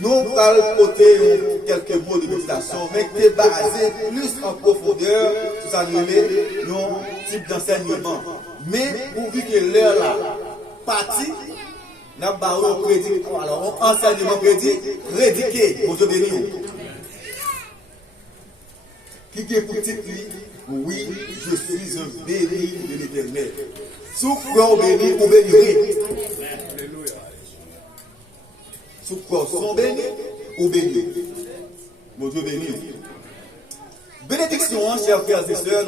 nous allons porter quelques mots de méditation, mais qui est basé plus en profondeur sur ça nous nos types d'enseignement. Mais pourvu que l'heure là, partie, nous avons prédiqué, alors enseignement prédiqué, mon Dieu béni. Qui est pour titre, oui, je suis un béni de l'Éternel. Sous quoi béni, vous bénirez. Sous quoi sont bénis, ou bénis. Mon Dieu béni. Bénédiction, chers frères et sœurs,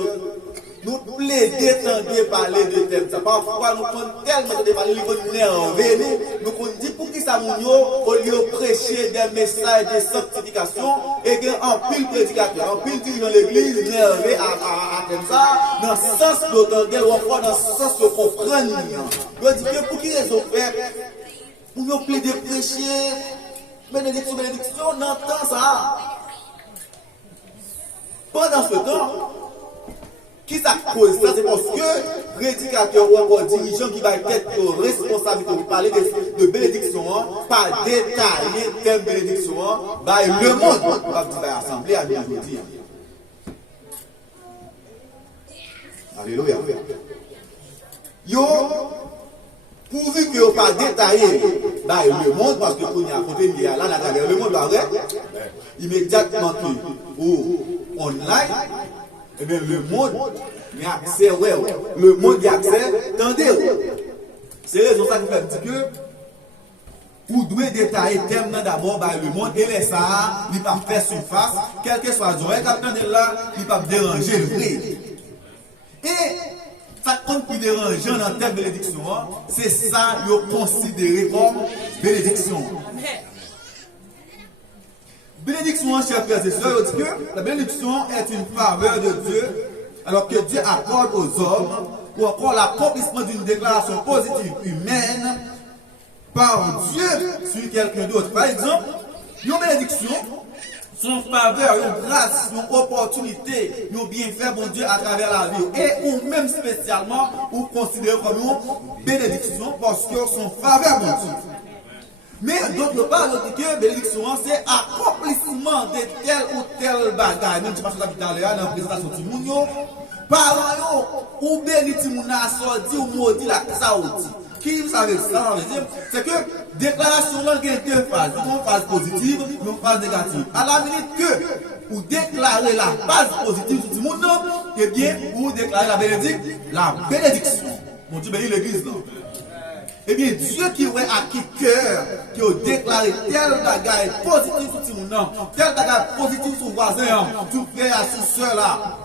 nous plaidons tant de parler de thème. Parfois, nous prenons tellement de parler, nous énervés, nous disons pour qui ça nous au lieu de prêcher des messages de sanctification, et qu'il y a un pile prédicateur, un pile dirigeant de l'église, énervé à comme ça, dans le sens d'entendre, ou encore dans le sens de comprendre. Je dis que pour qui raison faire, pour nous plaider prêcher, bénédiction, on entend ça. Pendant ce temps, qui ça cause ça? C'est parce que prédicateur ou encore dirigeant qui va être responsable de parler de bénédiction, pas détailler thème bénédiction, le monde va assembler à bien dire. Alléluia. Yo, pourvu que vous pas détaillé le monde, parce que quand il y a un côté là, le monde va immédiatement ou online, et bien le monde il y a accès, le monde il y a accès, attendez, c'est raison ça qui fait dire que vous devez détailler le thème d'abord le monde et les ça, il ne va pas faire surface, quel que soit le jour, là, il ne va pas déranger le vrai. Et ça compte plus dérangeant dans le thème de bénédiction, c'est ça qu'il considéré comme bénédiction. Bénédiction, chers frères et sœurs, dit que la bénédiction est une faveur de Dieu, alors que Dieu accorde aux hommes, ou encore l'accomplissement d'une déclaration positive humaine par Dieu sur quelqu'un d'autre. Par exemple, une bénédiction, son faveur, une grâce, une opportunité, une bienfait bon Dieu à travers la vie. Et ou même spécialement, ou considéré comme une bénédiction parce que son faveur bon Dieu. Mais d'autre part, on dit que bénédiction, c'est accomplissement de tel ou tel bagaille. Même si je suis dans la présentation du monde, parents, ou béni ti moun a sorti, ou maudit la ça ou dit. Qui vous savez ça, c'est que déclaration là, il y a deux phases. Une phase positive, une phase négative. À la minute que vous déclarez la phase positive du monde, eh bien, vous déclarez la bénédiction. Mon Dieu bénit l'église là. Eh bien, Dieu qui aurait acquis cœur, qui a déclaré tel bagaille positif sur tout le monde, tel bagaille positif sur voisin, sur frère, sur soeur là,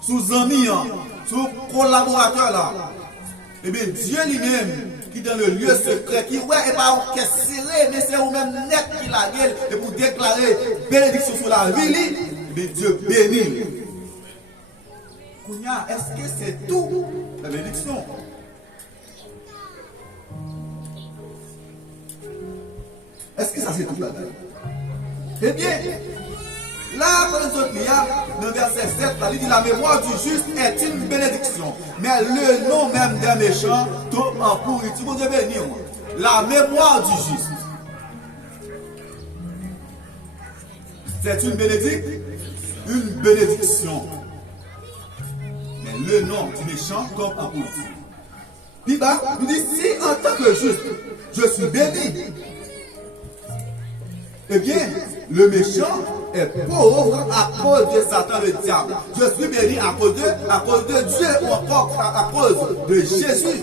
sur amis, sur collaborateur là. Eh bien, Dieu lui-même, qui dans le lieu secret, qui est pas orchestré, mais c'est vous-même net qui la gueule, et pour déclarer bénédiction sur la vie, eh bien, Dieu bénit. Kounia, est-ce que c'est tout la bénédiction? Est-ce que ça c'est tout la vie? Eh bien, là, quand nous sommes dans le verset 7, il dit la mémoire du juste est une bénédiction, mais le nom même des méchants tombe en pourriture. Vous devez venir. La mémoire du juste, c'est une bénédiction. Mais le nom du méchant tombe en pourriture. Puis bah, nous dit si en tant que juste, je suis béni, eh bien, le méchant est pauvre à cause de Satan le diable. Je suis béni à cause de Dieu ou encore à cause de Jésus.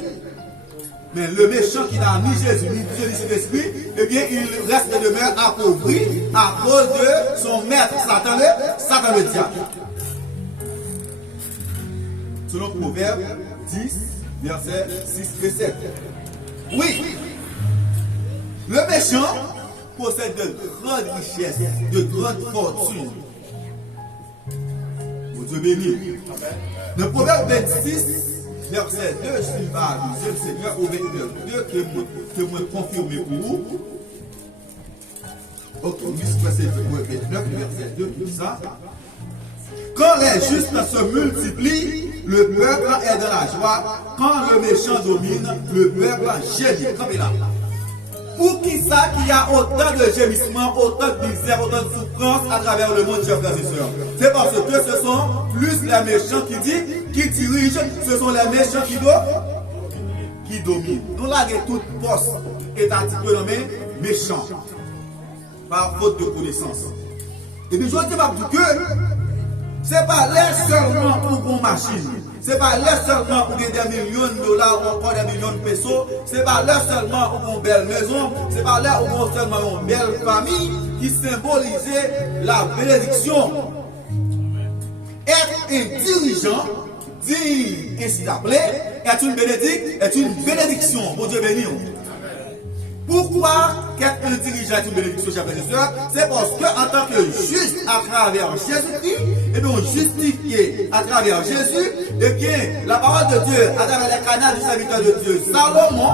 Mais le méchant qui n'a ni Jésus ni Dieu ni cet esprit, eh bien, il reste de demeure appauvri à cause de son maître Satan le diable. Selon Proverbe 10, versets 6 et 7. Oui, le méchant possède de grandes richesses, de grandes fortunes. Mon Dieu béni. Le Proverbe 26, verset 2, je suis pas avisé, le Seigneur au verset 2 que moi confirmer pour vous. Ok, verset 29, verset 2, tout ça. Quand les justes se multiplient, le peuple est dans la joie. Quand le méchant domine, le peuple gémit. Comme il a. Pour qui ça qu'il y a autant de gémissements, autant de misère, autant de souffrance à travers le monde, chers frères et sœurs? C'est parce que ce sont plus les méchants qui dirigent, ce sont les méchants qui dominent. Nous l'avons toute poste étatique nommé méchant par faute de connaissance. Et puis je dis que ce n'est pas là seulement pour une machine. Ce n'est pas là seulement pour des millions de dollars ou encore des millions de pesos. Ce n'est pas là seulement pour une belle maison. Ce n'est pas là pour seulement une belle famille qui symbolisait la bénédiction. Être un dirigeant, digne ainsi appelé, est une bénédiction. Bon Dieu béni. Pourquoi qu'être un dirigeant est une bénédiction, chers frères et sœurs? C'est parce qu'en tant que juste à travers Jésus-Christ, et bien justifié à travers Jésus, et bien la parole de Dieu à travers les canaux du serviteur de Dieu, Salomon,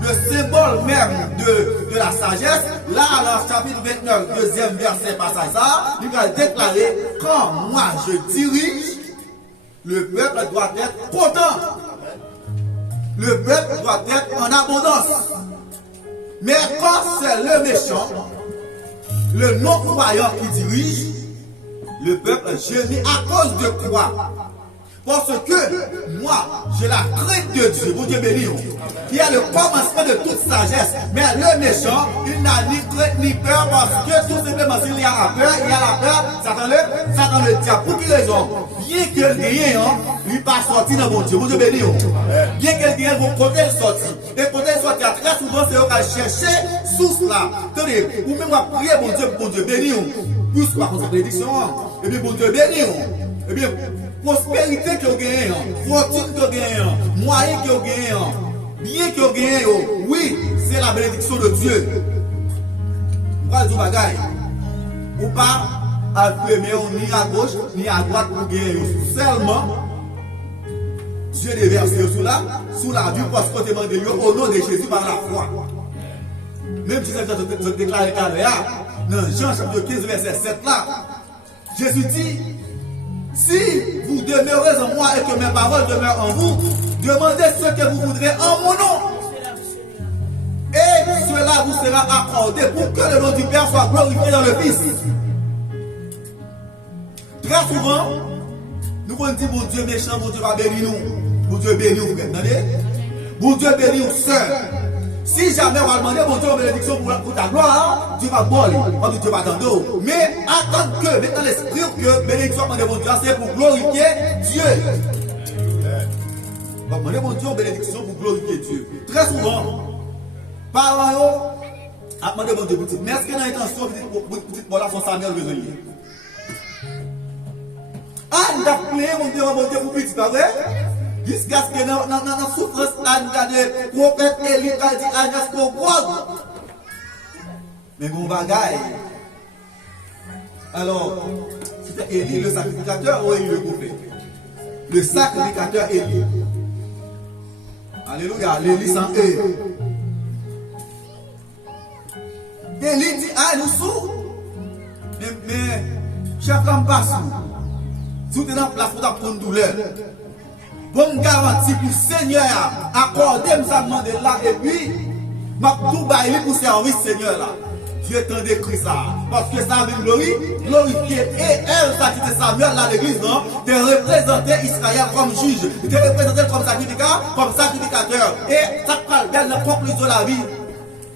le symbole même de la sagesse, là, dans le chapitre 29, deuxième verset, passage ça, il va déclarer, quand moi je dirige, le peuple doit être content. Le peuple doit être en abondance. Mais quand c'est le méchant, le non-croyant qui dirige, le peuple gémit à cause de quoi? Parce que moi, j'ai la crainte de Dieu, mon Dieu béni, qui a le commencement de toute sagesse. Mais le méchant, il n'a ni crainte ni peur parce que tout simplement s'il y a la peur, il y a la peur, Satan le diable. Pour quelle raison? Bien que le gagne, lui pas sorti dans mon Dieu béni. Bien que le gagne, vous côté sorti. Et côté sorti, très souvent, c'est eux qui chercher source là. Tenez, vous même prier mon Dieu béni. Plus par contre, bénédiction. Et bien, mon Dieu béni. Et bien, prospérité que vous gagnez, fortune que vous gagnez, moyen que vous gagnez, bien que vous gagnez, oui, c'est la bénédiction de Dieu. Pourquoi vous bagaille? Ou pas à premier ni à gauche ni à droite pour gagner. Seulement, Dieu déverse sous la vie parce qu'on demande au nom de Jésus par la foi. Même si je déclare dans Jean chapitre 15, verset 7 là, Jésus dit, si vous demeurez en moi et que mes paroles demeurent en vous, demandez ce que vous voudrez en mon nom. Et cela vous sera accordé pour que le nom du Père soit glorifié dans le Fils. Très souvent, nous on dit, mon Dieu méchant, mon Dieu va bénir nous. Mon Dieu bénit vous, entendez? Mon Dieu bénit vous seul. Si jamais on va demander mon Dieu en bénédiction pour ta gloire, Dieu va boire, Dieu va t'entendre. Mais attends que, maintenant l'esprit que bénédiction de mon Dieu, c'est pour glorifier Dieu. On va demander mon Dieu en bénédiction pour glorifier Dieu. Très souvent, parents, à demander mon Dieu petit. Mais est-ce qu'il y a une intention petite pour la son Samuel besoin? Ah, nous avons prié mon Dieu pour petit, pas vrai? Jusqu'à ce que dans la souffrance, le prophète Élie a dit Agnès pour quoi? Mais mon bagaille. Alors, c'était Élie le sacrificateur ou Élie le prophète? Le sacrificateur Élie. Alléluia, l'Élie sans eux. Élie dit, ah, nous sous. Mais, chef femme passe. Si vous êtes dans la place pour prendre douleur. Bon garantie pour Seigneur accorder ça demander là et puis m'a tout bailler pour servir Seigneur là. Dieu t'en décrit ça parce que ça veut glorifier et elle ça qui était Samuel là l'église non de représenter Israël comme juge, de représenter comme sacrificateur et ça parle de la conclusion de la vie.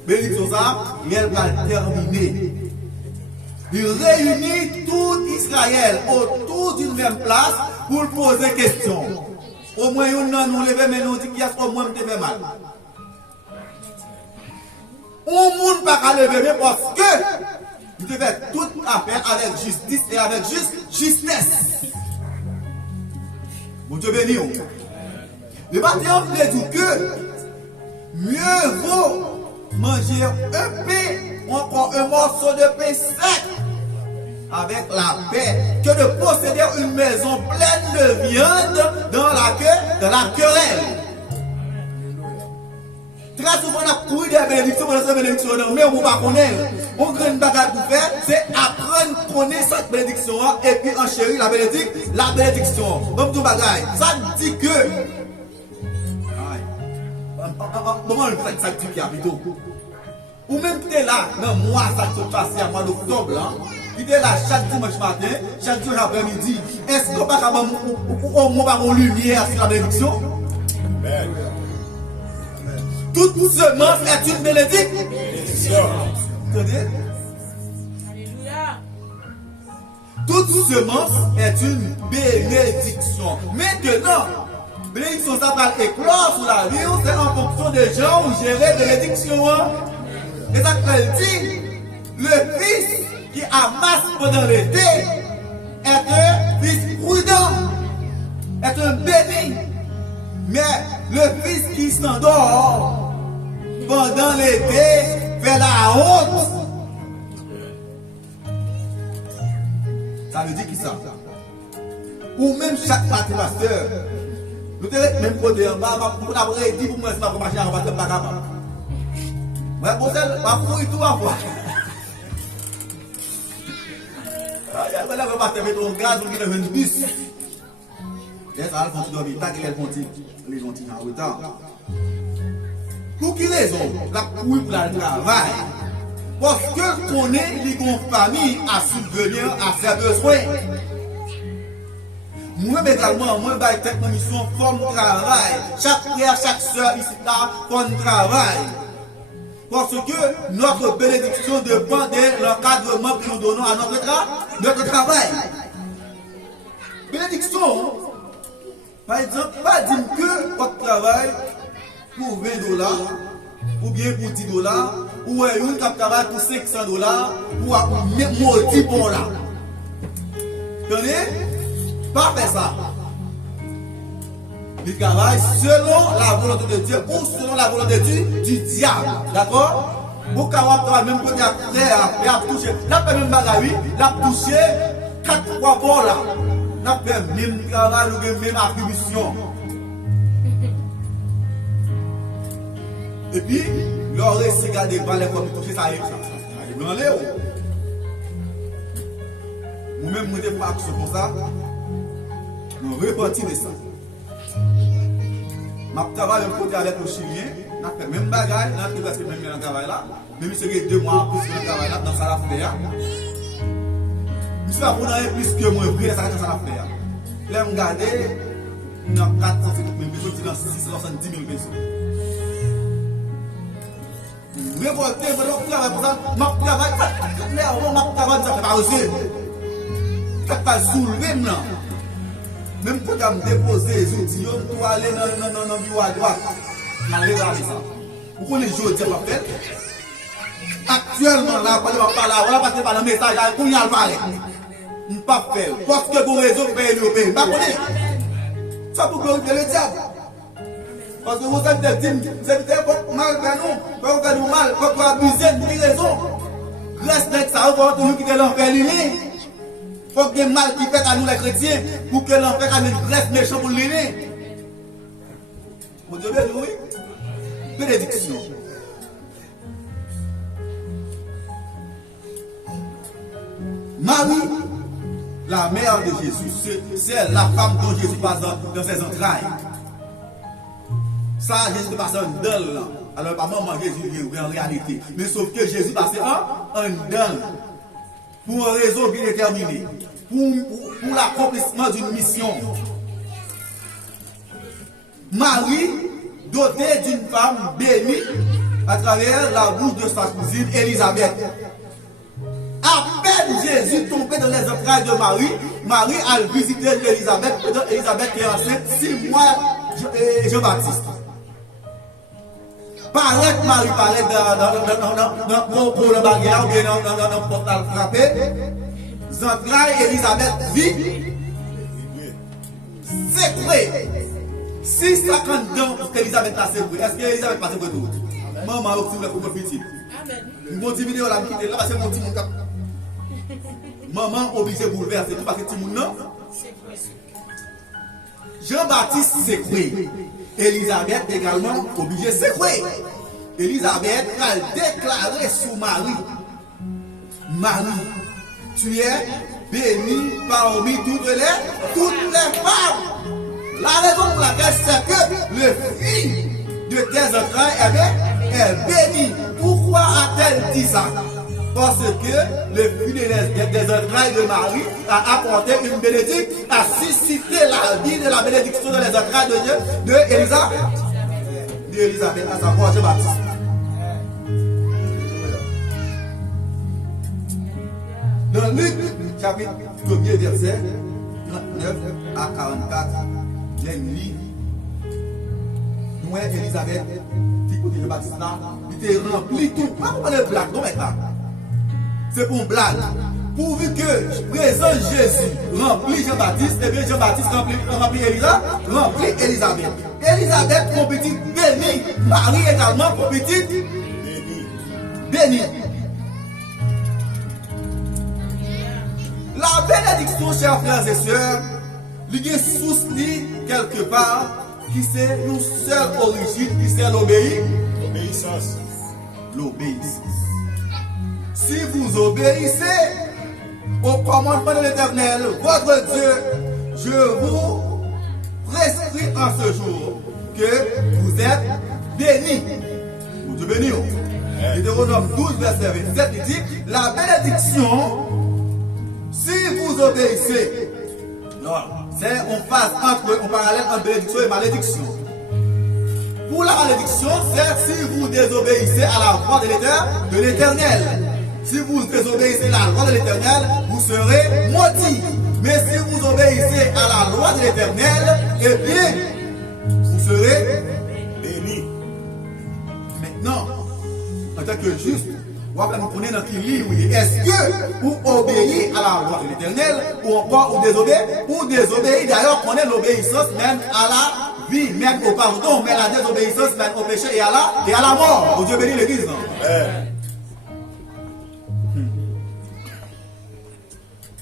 Bénédiction ça, elle va terminer. Il réunit tout Israël autour d'une même place pour poser question. Au moins, nous levons, mais nous disons qu'il y a au moins de mal. On ne peut pas lever, mais parce que vous devez tout appel avec justice et avec justesse. Mon Dieu béni. Le matin, on peut dire que mieux vaut manger un pain ou encore un morceau de pain sec avec la paix que de posséder une maison pleine de viande dans la querelle. Très souvent, on a couru des bénédictions, mais on ne peut pas connaître. On a une bagarre pour faire, c'est apprendre à connaître cette bénédiction et puis enchérir la bénédiction. Comme tout bagaille, ça dit que. Comment on fait ça plutôt? ou même qui est là, dans le mois, ça se passe à mois d'octobre, qui est là chaque dimanche matin, chaque jour après-midi, est-ce qu'on va avoir une lumière sur la bénédiction? Toute semence est une bénédiction. Entendez? Toute semence est une bénédiction. Maintenant, bénédiction, ça va éclore sur la vie, c'est en fonction des gens où gérer bénédiction. Et ça dit, le fils qui amasse pendant l'été est un fils prudent, est un béni. Mais le fils qui s'endort pendant l'été fait la honte. Ça veut dire qui ça? Ou même chaque pasteur, nous sommes même côté en bas, nous avons dit pour moi, c'est pas pour marcher en bas, c'est pas capable. Mais pour ça, ma fouille tout à voir. Il y a un pasteur mettre un gaz ou qui est un bus. Et ça va continuer dormir, tant qu'elle continue, les gens en retard. Pour qui raison? La fouille pour le travail. Parce que qu'on est une famille à subvenir à ses besoins. Moi-même également, moi, je vais ma mission, forme travail. Chaque frère, chaque soeur ici, là, forme travail. Parce que notre bénédiction dépend de l'encadrement que nous donnons à notre travail. Bénédiction, par exemple, pas dire que votre travail pour $20, ou bien pour $10, ou un qui travaille pour $500, ou à maudit pour là. Tenez, pas faire ça. Il travaille selon la volonté de Dieu ou selon la volonté du diable. D'accord? Pour qu'on travaille même côté après, à toucher. Là, même bagaille, là, toucher 4 fois pour là. Là, même travail, ou même attribution. Et puis, leur récit garder par les comme toucher ça arrive. Ça arrive dans les hauts. Nous-mêmes, nous devons action comme ça. Nous repartir de ça. Je travaille un côté avec le Chilien. On a fait même bagaille. On a fait presque même dans le travail là. Même si c'est 2 mois plus dans le travail là, dans ça la fait. Je suis pas plus que moi, je ça la fait. Là, on regarde, on a 450 000 personnes, dans 670 000 personnes. Révolté, je travaille pour ça. Je travaille, ça fait pas aussi. Ça pas soulever maintenant. Même quand je dépose les outils, pour aller dans le bureau à droite, je vais regarder ça. Vous connaissez les jours de faire? Actuellement, là, quand je vais parler, on va passer par le message, on y a le parler. Je ne peux pas faire. Parce que pour raison, je vais le payer. Je ne connais pas. Ça pour glorifier le diable. Parce que vous êtes des dîmes, c'est peut-être mal faire nous, quand vous faites nous mal, quand vous abusez, vous avez raison. Reste avec ça, vous allez nous quitter l'enfer l'île. Il faut qu'il y ait mal qui fait à nous les chrétiens, pour que l'enfer reste méchant pour l'île. Vous devez louer. Bénédiction. Marie, la mère de Jésus, c'est la femme dont Jésus passe dans ses entrailles. Ça, Jésus passe en dedans. Alors, pas maman Jésus en réalité. Mais sauf que Jésus passe en dedans. Pour une raison bien déterminée. Pour l'accomplissement d'une mission. Marie, dotée d'une femme bénie à travers la bouche de sa cousine Élisabeth. À peine Jésus tombé dans les entrailles de Marie, Marie a visité Élisabeth. Élisabeth est enceinte 6 mois Jean-Baptiste. Paraître Marie, paraître dans le bagarre ou bien dans le portal frappé. Entrailles Élisabeth vit. Secret. 650 ans pour qu'Élisabeth a secret. Est-ce qu'Élisabeth passe secret tout? Maman a aussi pour me petit. Une bonne vidéo là, là parce que mon petit monde. Maman obligée de bouleverser tout parce que tout le monde non. Jean-Baptiste secret. Élisabeth également obligée secret. Élisabeth a déclaré sous Marie. Marie, tu es bénie parmi toutes les femmes. La raison pour laquelle c'est que le fils de tes entrailles est béni. Pourquoi a-t-elle elle dit ça? Parce que le fruit des entrailles de Marie a apporté une bénédiction, a suscité la vie de la bénédiction dans les entrailles de Dieu, de Élisabeth. D'Élisabeth, à savoir Jean-Baptiste. Dans Luc, chapitre 1er, verset 39 à 44, l'ennemi, nous, Élisabeth, qui côté Jean-Baptiste là, il était rempli tout. Pas pour les blagues, non, mais pas. C'est pour une blague. Pourvu que présent Jésus remplit Jean-Baptiste, et bien Jean-Baptiste remplit Élisabeth. Élisabeth, pour petite bénie. Marie également, pour petite bénie. La bénédiction, chers frères et sœurs, il y a une source quelque part qui c'est une seule origine, qui c'est l'obéissance. L'obéissance. Si vous obéissez au commandement de l'Éternel, votre Dieu, je vous prescris en ce jour que vous êtes bénis. Ou Dieu béni. Deutéronome 12, verset 27, il dit, la bénédiction, si vous obéissez, c'est en phase en parallèle entre bénédiction et malédiction. Pour la malédiction, c'est si vous désobéissez à la voix de l'Éternel. Si vous désobéissez à la loi de l'Éternel, vous serez maudits. Mais si vous obéissez à la loi de l'Éternel, eh bien, vous serez bénis. Maintenant, en tant que juste, on va nous connaître dans qui livre. Est-ce que vous obéissez à la loi de l'Éternel ou encore vous désobéissez? D'ailleurs, on est l'obéissance même à la vie, même au pardon, mais la désobéissance même au péché et à la mort. Dieu bénit l'Église.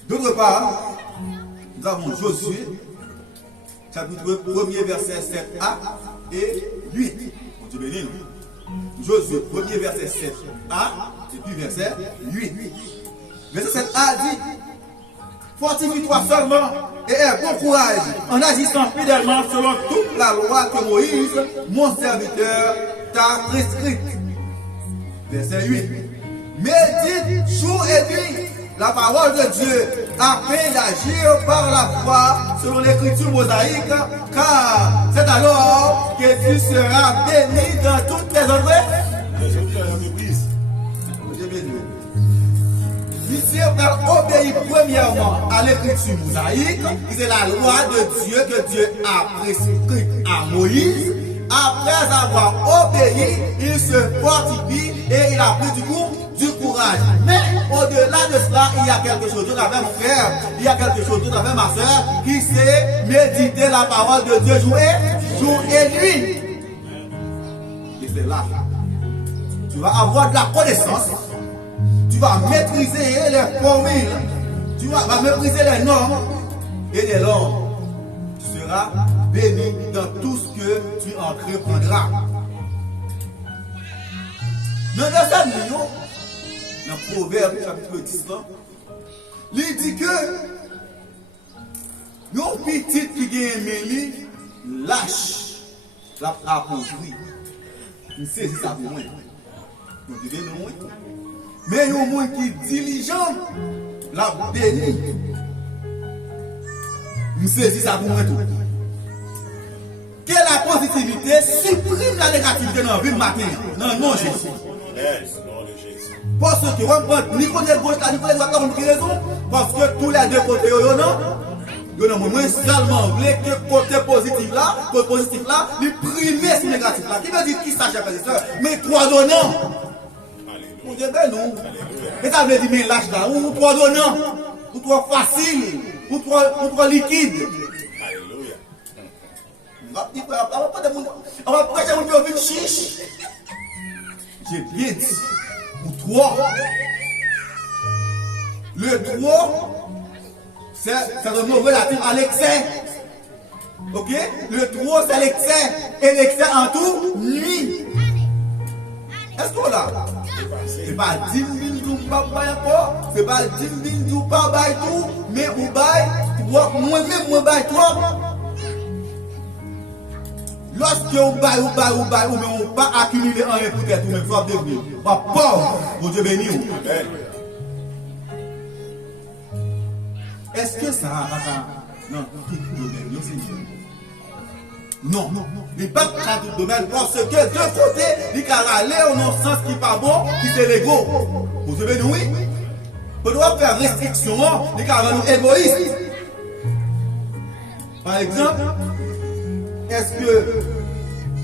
D'autre part, nous avons Josué, chapitre 1er, verset 7a et 8. Dieu bénit. Josué, 1er, verset 7a et puis verset 8. Verset 7a dit, fortifie-toi seulement et aie bon courage en agissant fidèlement selon toute la loi que Moïse, mon serviteur, t'a prescrite. Verset 8. Médite jour et nuit la parole de Dieu afin d'agir par la foi selon l'écriture mosaïque, car c'est alors que tu seras béni dans toutes tes entreprises. Ici, on obéit premièrement à l'écriture mosaïque, qui est la loi de Dieu que Dieu a prescrite à Moïse. Après avoir obéi, il se fortifie et il a pris du courage. Mais au-delà de cela, il y a quelque chose d'autre avec mon frère, il y a quelque chose d'autre avec ma soeur, qui sait méditer la parole de Dieu jour et nuit. Et c'est là, tu vas avoir de la connaissance, tu vas maîtriser les formules, tu vas maîtriser les normes, et dès lors, tu seras béni dans tout ce que tu entreprendras. Dans le million, dans Proverbe chapitre 10, il dit que nos petites qui gagnent lâche la appauvrie. Il sait si ça pour moi. Mais il y a un monde qui est diligent, la béni. Il sait si ça pour moi tout. Que la positivité supprime la négativité dans la vie matin. Non, non, Jésus. Parce que on prend ni côté gauche, ni côté droite, on a raison. Parce que tous les deux côtés, non, moi seulement voulais que côté positif là, il prime ce négatif là. Qui veut dire qui ça, chers frères et sœurs? Mais trois donnants. On dit ben non. Et ça veut dire mais lâche là, ou trois donnants, ou trois faciles, ou trois liquides. On va prêcher un peu de chiche. J'ai bien dit. Ou trois. Le trois, c'est le mot relatif à l'excès. Ok? Le trop, c'est l'excès. Et l'excès en tout, nuit. Est-ce qu'on l'a? C'est pas 10 000 ou pas bail encore. C'est pas 10 000 ou pas bail tout. Mais ou bail, moi-même, moi bail toi. Lorsque vous baillez, ou mais on pas accumuler rien pour être, ou même faut devenir. Pas pauvre, mon Dieu béni. Est-ce que ça va dans tout domaine, non, Seigneur? Non, il pas dans tout domaine parce que de côté, il a aller dans un sens qui n'est pas bon, qui c'est l'ego. Vous savez, oui? On doit faire restriction, il a nous égoïste. Par exemple, est-ce que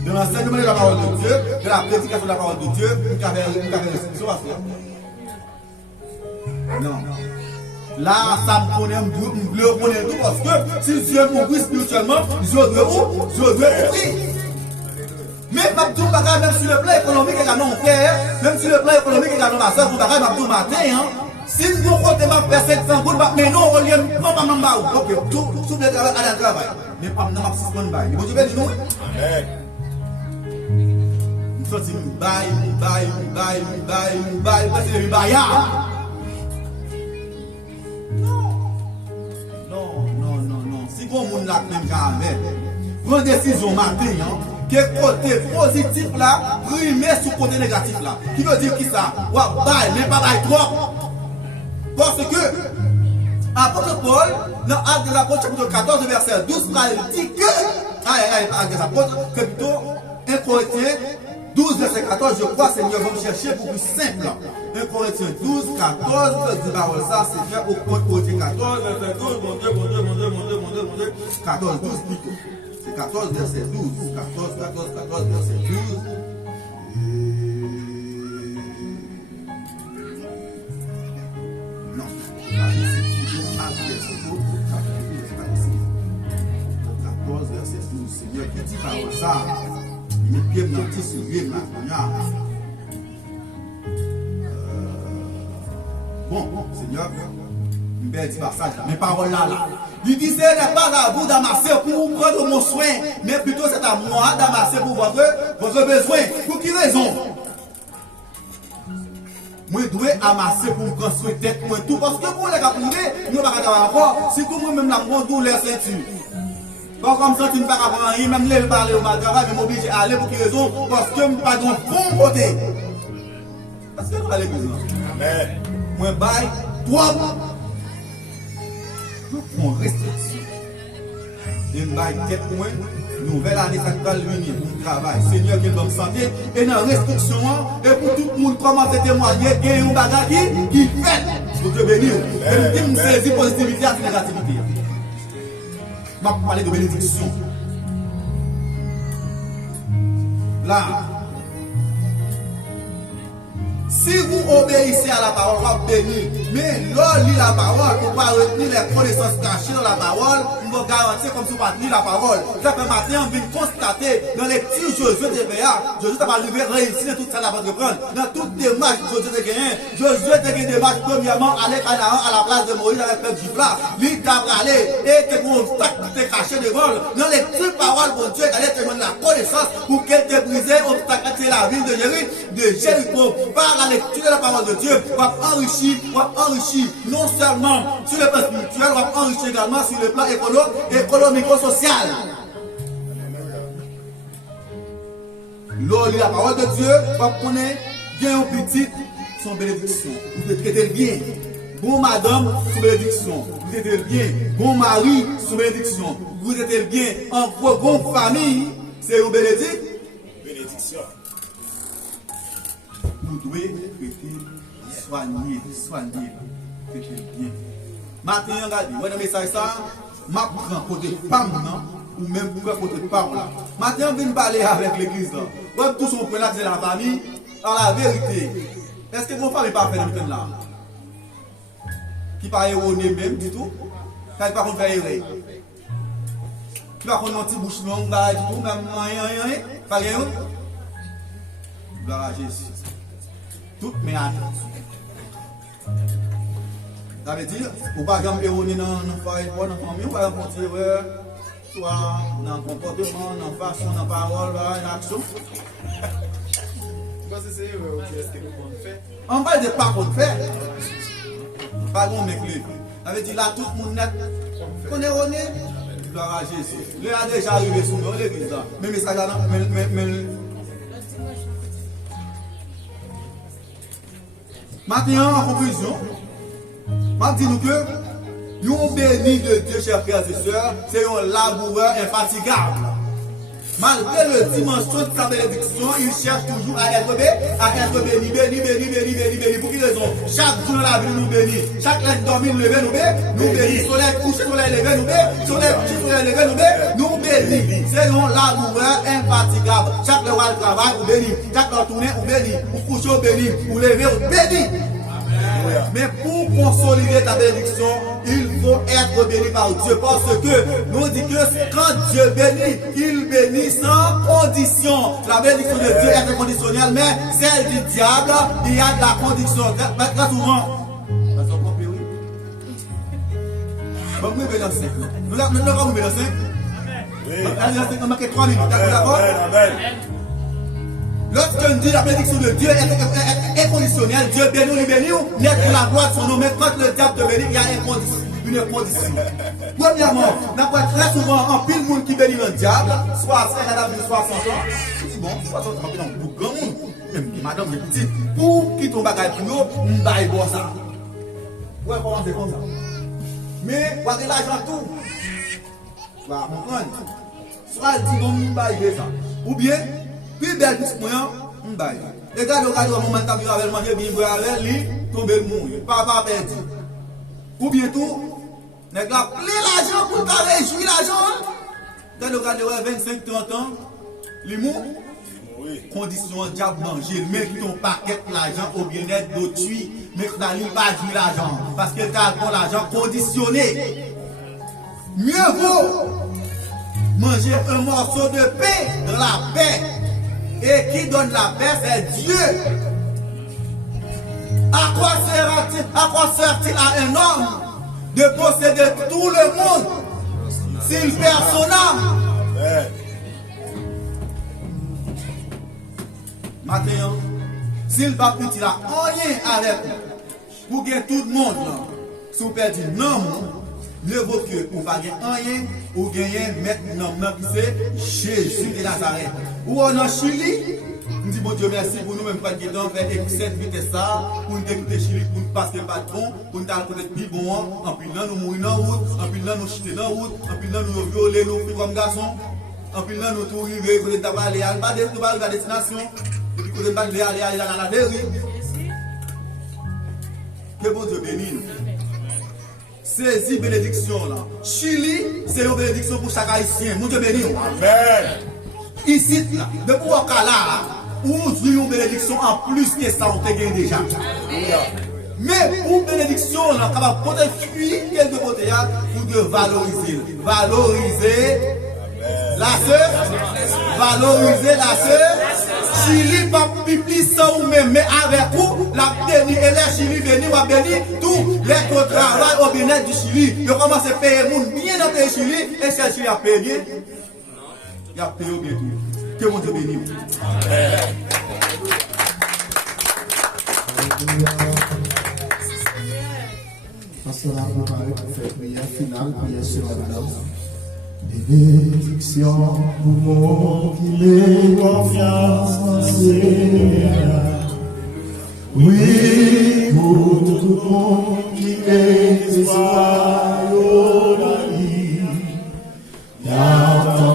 dans l'enseignement de la parole de Dieu, de la prédication de la parole de Dieu, il y avait restriction à faire? Non. Là, ça me connaît, je le connais tout parce que si Dieu m'oublie spirituellement, je dois mourir. Mais je ne même sur le plan économique, il y a mon frère, même sur le plan économique, il y a ma soeur, je matin. Si vous comptez ma faire 700 gouttes, mais non, on ne peut pas m'embarquer. Ok, tout le travail à la travail. Mais pas dans ma 6 bonnes bails. Vous dites non? Nous sommes bail, parce que les baillards. Si vous avez même jamais, une décision matin, quel côté positif là, primer sur côté négatif là. Qui veut dire qui ça? Mais pas bail trop. Parce que, apôtre Paul, dans Actes des Apôtres, chapitre 14, verset 12, il dit que, Actes des Apôtres, que plutôt, 1 Corinthiens 12, verset 14, je crois, Seigneur, va me chercher pour plus simple. 1 Corinthiens 12, 14, je parole ça, Seigneur, au Corinthiens 14, verset 12, mon Dieu, 14, 12 plutôt. C'est 14, verset 12, 14, verset 12. Non, c'est toujours verset 12, 14, verset 12, Seigneur, qui dit parole ça? Il met pied dans le petit sourire là. Bon, Seigneur, une belle passage là. Mes paroles là. Il dit, ce n'est pas à vous d'amasser pour prendre mon soin, mais plutôt c'est à moi d'amasser pour votre besoin. Pour quelle raison? Moi, je dois amasser pour me construire tête, moi tout. Parce que pour les gars, nous ne pouvons pas avoir encore. Si tout le monde même la prend douleur ceinture. Pas comme ça, tu ne peux pas avoir rien, même les parler au mal travail, mais m'oblige à aller pour quelle raison? Parce que je ne pas de bon côté. Parce que nous allons Amen. Moi, bail, toi, nous prenons restriction. Et nous bail tête, moi, nouvelle année, ça va venir pour le travail. Seigneur, qu'il va me santé. Et dans la restriction, et pour tout le monde, commence à témoigner, il y a un bagage qui fait. Pour te bénir. Et je me saisis positivité à négativité. Je vais parler de bénédiction. Là, si vous obéissez à la parole, vous bénir. Mais l'on lit la parole, vous ne pouvez pas retenir les connaissances cachées dans la parole, vous vous garantir comme si vous ne pouvez pas lire la parole. Ça fait matin, on vient constater dans les petits Josué de PA, Josué va arriver à réussir tout ça là-bas de prendre. Dans toutes les démarches, Josué de gagner. Josué de gagner des matchs, premièrement, aller Canaan à la place de Moïse avec le peuple juif là. Lui, t'as allé, et t'es pour obstacle qui t'est caché devant. Dans les petites paroles, mon Dieu, allait te donner la connaissance pour qu'elle te brise, obstacle, c'est la ville de Jéricho. Par la lecture de la parole de Dieu, on va enrichir non seulement sur le plan spirituel, on va enrichir également sur le plan économico-social. L'eau, la parole de Dieu, on va connaître bien ou petit, son bénédiction. Vous devez traiter le bien. Bon madame, sous bénédiction. Vous traitez le bien. Bon mari, sous bénédiction. Vous traitez le bien. En bonne famille, c'est une bénédiction. Vous devez traiter, soigner, traiter le bien. Maintenant, regardez, vous avez un message ça, je prends côté femme, ou même pour côté parole. Maintenant, on vient parler avec l'église. Comme tout son point là, c'est la famille, dans la vérité. Est-ce que vos femmes n'est pas fait dans là? Qui pas erroné même du tout? Qui pas contre faire errer? Qui pas contre un petit bouche longue, du tout, même rien, pas rien? Gloire à Jésus. Toutes mes années. Ça veut dire, ou pas jamais erroné dans la famille, ou pas dans erreur, soit dans le comportement, dans la façon, dans la parole, dans l'action. C'est erreur, est-ce que nous faire? On parle de pas qu'on fait. Pas qu'on mec lui. Ça veut dire là, tout le monde net. Qu'on est erroné. Gloire à Jésus. Il a déjà arrivé sur nous, l'église. Mais message là, maintenant, en conclusion, je dis nous que nous béni de Dieu, chers frères et sœurs, c'est un laboureur infatigable. Malgré le dimension de sa bénédiction, il cherche toujours à être béni. Pour quelle raison? Chaque jour dans la vie, nous bénit. Chaque lundi dormir, nous lever, nous bénit. Soleil couché, soleil levé, nous bénit. Soleil couché, soleil levé, nous bénit. C'est un laboureur infatigable. Chaque fois le travail, nous bénit. Chaque fois tourner, nous bénit. Pour coucher, nous bénit. Pour lever, nous bénit. Mais pour consolider ta bénédiction, il faut être béni par Dieu. Parce que nous dit que quand Dieu bénit, il bénit sans condition. La bénédiction de Dieu est inconditionnelle, mais celle du diable, il y a de la condition. Très souvent. Nous avons 3 minutes. D'accord? Lorsque nous dit la bénédiction de Dieu est inconditionnelle, Dieu bénit ou il bénit, il est pour la gloire de son nom. Mais quand le diable te bénit, il y a une condition. Premièrement, nous avons très souvent un pile monde qui bénit le diable, soit 50 ans, soit 100 ans. Bon, 60 ans, pour grand monde, même madame le petit, pour qui tombe bagaille pour nous, on va y voir ça. Ouais, comment c'est comme ça? Mais, vous avez l'argent tout. Tu vas comprendre. Soit elle dit, on va y voir ça. Ou bien, puis belle plus moyen, on baille. Et quand on regarde moment où tu as mangé bien avec lui, tomber le monde, papa perdu. Ou bien tout, on a plein l'argent pour te réjouir l'argent. Quand on regarde 25-30 ans, les mots, condition diable manger, mais ton paquet l'argent au bien-être d'autrui, mais tu n'as pas jouer l'argent. Parce que tu as l'argent conditionné. Mieux vaut manger un morceau de pain dans la paix. Et qui donne la paix, c'est Dieu. À quoi sert-il à un homme de posséder tout le monde s'il perd son âme? Maintenant, s'il va plus il a rien avec vous, pour gagner tout le monde, si vous perdez non, mieux vaut que vous ne gagner rien, ou gagner maintenant, c'est Jésus de Nazareth. Ou en Chili, nous disons bon Dieu merci pour nous-mêmes, pas de temps, faire cette vitesse ça, pour nous écouter Chili, pour nous passer le patron, pour nous aller peut-être plus bon, en plus là nous mourir dans la route, en plus là nous chuter dans la route, en plus là nous violer, nous faire comme garçons, en plus là nous tout arriver, pour nous aller à la destination, et puis pour nous aller à la dérive. Que bon Dieu bénisse nous. Saisis bénédiction là. Chili, c'est une bénédiction pour chaque haïtien. Mon Dieu béni. Amen. Ici, là, de pouvoir là, où une bénédiction en plus que ça, on te gagne déjà. Mais pour bénédiction, on est capable de porter fuir quelque côté pour de valoriser. Valoriser la sœur. Valoriser la sœur. Chili pas plus sans ou même, mais avec vous, la béni et les Chili béni va bénir tout les travail au bien-être du Chili. Ils commencent à payer le monde bien dans le Chili et si Chili a payé, il a payé bien tout. Que mon Dieu bénisse. Pasteur a préparé pour faire prière finale, prière sur la dame. Bénédiction pour moi qui met confiance en Seigneur. Oui, pour tout le monde qui met espoir au vie. Il y a tant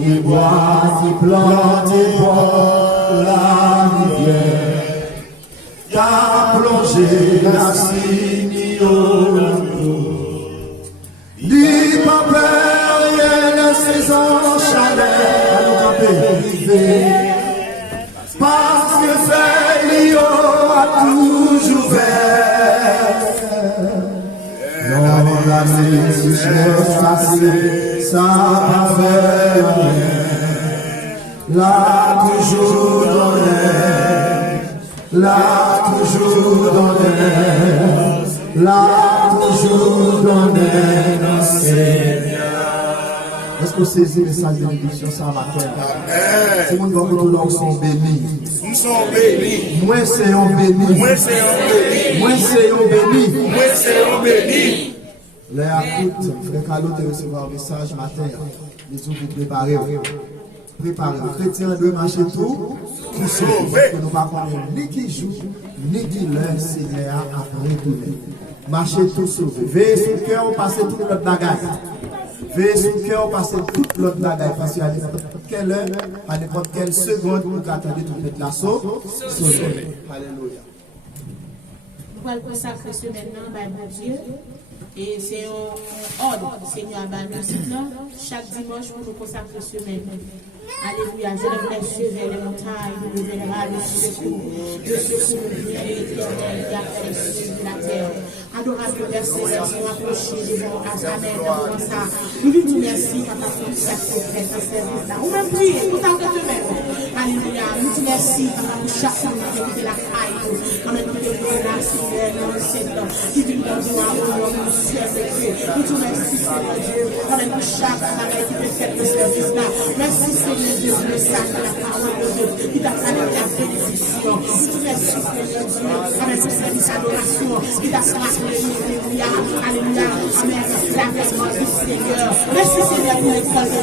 qui boit, qui plante et boit la rivière. Il y a plongé la cygne au l'eau. Dis pas peur, la saison chaleur à nous camper. Parce que Félio a toujours vert. Non, la sécheresse passée, ça va faire rien. Là, toujours dans l'air. Là, toujours dans l'air. Là, toujours dans l'air, Seigneur. Est-ce que vous saisissez le message de bénédiction ça matin? C'est mon nom que nous sommes bénis. Nous sommes bénis. Moi, c'est un béni. Moi, c'est un béni. Moi, c'est un béni. Moi, c'est un béni. Les écoute, frère Carlo, de recevoir un message matin. Les tout vous préparez. Préparez. Chrétien de marcher tout pour sauver. Parce que nous ne pas connaître ni qui joue, ni qui le Seigneur a retourné. Marchez tout sauvé. Veillez sur le cœur, passez toute notre bagaille. Veillez sur le cœur, passez toute notre bagaille. Parce qu'à n'importe quelle heure, à n'importe quelle seconde, vous attendez tout le l'assaut. Alléluia. Nous allons consacrer ce maintenant, mon Dieu. Et c'est un ordre, Seigneur, chaque dimanche pour nous consacrer ce maintenant. Alléluia, je lève les cieux vers les montagnes, nous verra le secours éternel qui a fait les cieux de la terre. Adorable Père Céleste, nous approchons devant Amen, devant ça. Nous lui disons merci pour ta confiance fait ce service-là. Ou même prier, tout en que même. Alléluia, nous disons merci pour chaque fois qui a été la caille. Amen, nous devons la Seigneur, dans le Seigneur, qui vit dans joie, au nom du ciel de Dieu. Nous disons merci, Seigneur Dieu. Amen, pour chaque fois qui peut faire ce service-là. Merci, Seigneur Dieu, pour le sac de la parole de Dieu, qui t'a fait la bénédiction. Nous disons merci, Seigneur Dieu. Amen, pour service d'adoration, qui t'a fait alléluia, alléluia, amen, la présence du Seigneur. Merci Seigneur pour l'école de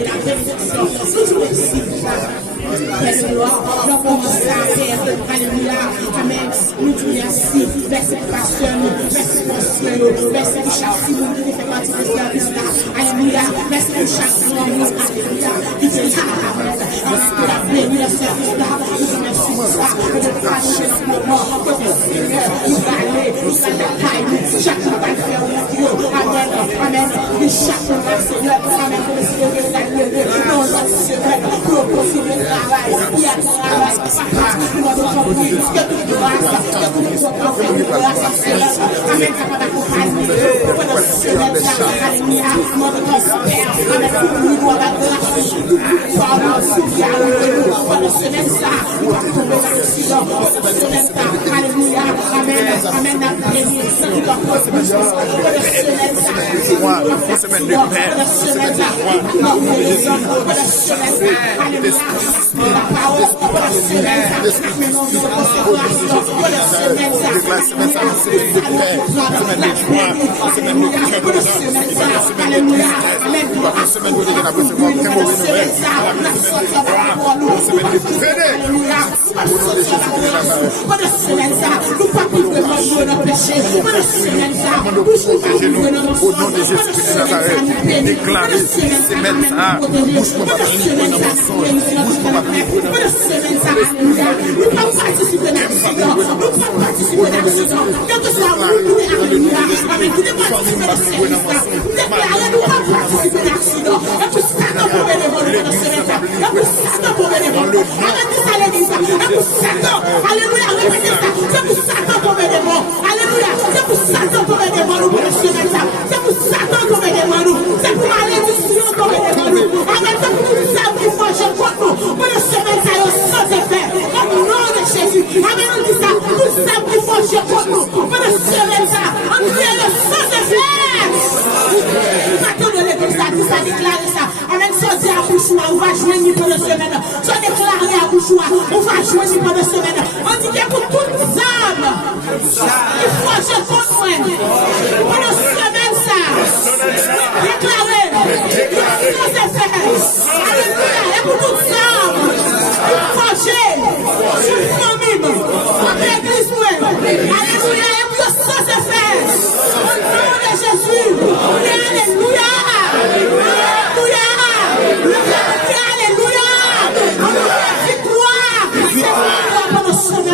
la bénédiction. Nous te remercions. Père gloire, nous commençons à faire, alléluia, amen, nous te remercions, merci pour pasteur, merci pour Dieu, merci pour chaque fille qui fait partie de ce service-là, alléluia, merci pour chaque fille, alléluia, qui fait amen, pour la bénie de ce service-là, nous te remercions pour ça, pour le cacher dans le mort, pour le Seigneur, nous allons, la taille, chaque fois va faire mon Dieu, amen, amen, et chaque fois, Seigneur, amen, pour le Seigneur, dans notre Seigneur, pour le possible travail, il y a travail, nous avons compris que toute grâce, que toute grâce, amen, capable d'accompagner, pour le Seigneur, alléluia, notre Père, amen, pour nous, pour la grâce, pour le soutien, pour le Seigneur, nous avons trouvé l'accident, pour le Seigneur, alléluia, amen, amen, la bénédiction, qui doit pour le Seigneur, pour semaine de paix, pour le Seigneur, pour le Seigneur, alléluia, la parole, pour le Seigneur, mais non, nous consécration, pour le Seigneur, pour le Seigneur, alléluia, amen, pour le Seigneur, nous pas plus de nos péchés, pour le Seigneur, au nom de Jésus de Nazareth, déclarer, c'est mettre ça, bouge-moi pas plus de mensonge, bouge-moi pas plus de mensonge, nous pas participer à l'accident, nous pas participer à l'accident, quel que soit nous, alléluia, amen, nous ne participons pas à l'accident, déclarer, nous pas participer à l'accident, et pour Satan pour bénévole, et pour Satan pour bénévole, arrêtez ça l'église, et pour Satan, alléluia, répétez ça, c'est pour Satan pour bénévole, alléluia, c'est pour Satan pour bénévole, pour le chemin ça, c'est pour Satan pour bénévole, c'est pour malédiction pour bénévole, amen, c'est pour nous ça qui fâche contre nous, pour le chemin ça, sans effet, au nom de Jésus, amen, on dit ça, nous ça qui fâche contre nous, pour le chemin ça, on dit le sans effet, maintenant de l'église ça déclare ça, amen, sans dire à Bouchoua, on va joindre pour le semaine, sans déclarer à Bouchoua, on va joindre pour le semaine, on dit que pour toutes les âmes, il faut que contre moi, pour le semaine ça, déclarer, sans effet, alléluia, et pour toutes les âmes, projet, sur le famille, pour l'église, alléluia, et pour sans effet, au nom de Jésus, alléluia, alléluia, alléluia, victoire, c'est victoire pour le semaine.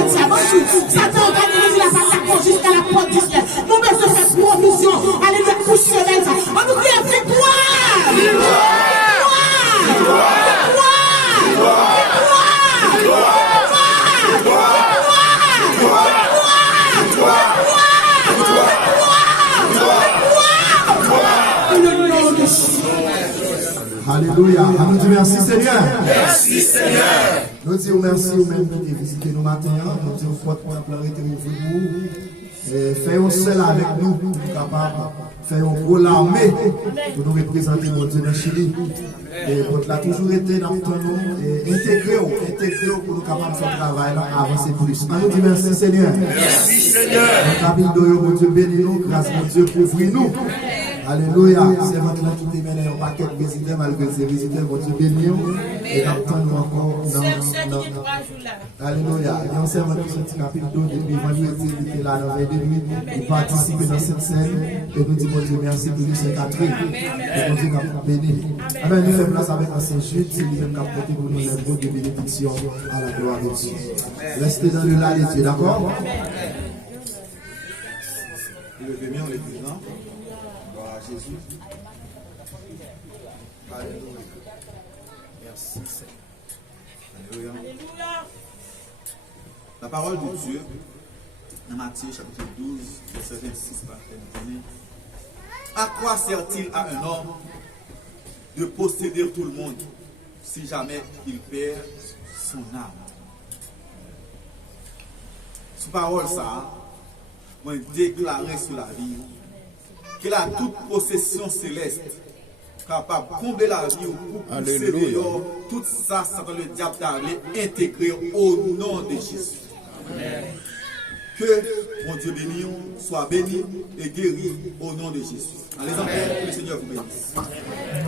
Alléluia. Nous disons merci Seigneur. Merci Seigneur. Nous disons merci aux mêmes qui ont visité nos matins. Nous disons porte pour la clarté pour vous. Et faisons cela avec nous pour nous capables de faire un rôle armé pour nous représenter mon Dieu dans le Chili. Et pour l'a toujours été dans nous et intégrer pour nous capables de faire travail là, avancer plus. Nous disons merci Seigneur. Merci Seigneur. Mon Dieu bénis nous, grâce à Dieu couvre nous. Alléluia. C'est votre là qui mené un paquet de visiteurs, malgré ces visiteurs, mon Dieu bénis nous. Et nous encore dans. Alléluia. Et on sait votre petit capitaine depuis vendredi, il était là dans les nuits, il participe dans cette scène. Et nous disons, mon Dieu, merci pour lui, c'est Catherine. Et mon Dieu, béni. Amen. Nous sommes place avec un Saint-Jude, c'est lui-même qui a porté pour nous les mots de bénédiction à la gloire de Dieu. Restez dans le là de Dieu, d'accord? Levez bien les présents. Gloire à Jésus. Alléluia. Merci Seigneur. Alléluia. La parole de Dieu, dans Matthieu chapitre 12, verset 26, par exemple, à quoi sert-il à un homme de posséder tout le monde si jamais il perd son âme? Sous parole ça, moi déclarer sur la vie qu'il a toute possession céleste capable de combler la vie ou pousser dehors tout ça, ça dans le diable d'aller intégrer au nom de Jésus. Amen. Que mon Dieu béni soit béni et guéri au nom de Jésus. Allez en paix, que le Seigneur vous bénisse.